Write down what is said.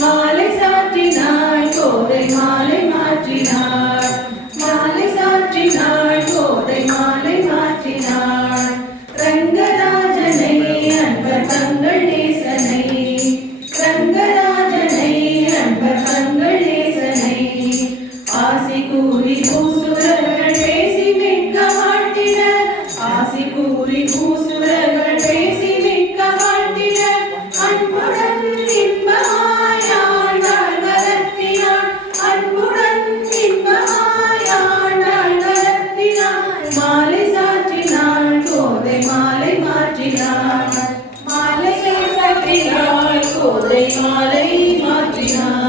மாலை சாற்றினாள் கோதை மாலை மாற்றினாள் மாலை சாற்றினாள் கோதை மாலை மாற்றினாள் ரங்கராஜனை அன்பர் தங்கள் நேசனை ரங்கராஜனை அன்பர் தங்கள் நேசனை ஆசி கூறி பூசுரர்கள் பேசி மிக்க வாழ்த்திட ஆசி கூறி பூசுரர்கள் பேசி மிக்க வாழ்த்திட அன்புடன் இன்பமாய் ஆண்டாள் வரத்தினாள் அன்புடன் இன்பமாய் ஆண்டாள் வரத்தினாள் மாலை சாற்றினாள் கோதை மாலை மாற்றினாள் மாலை சாற்றினாள் கோதை மாலை மாற்றினாள்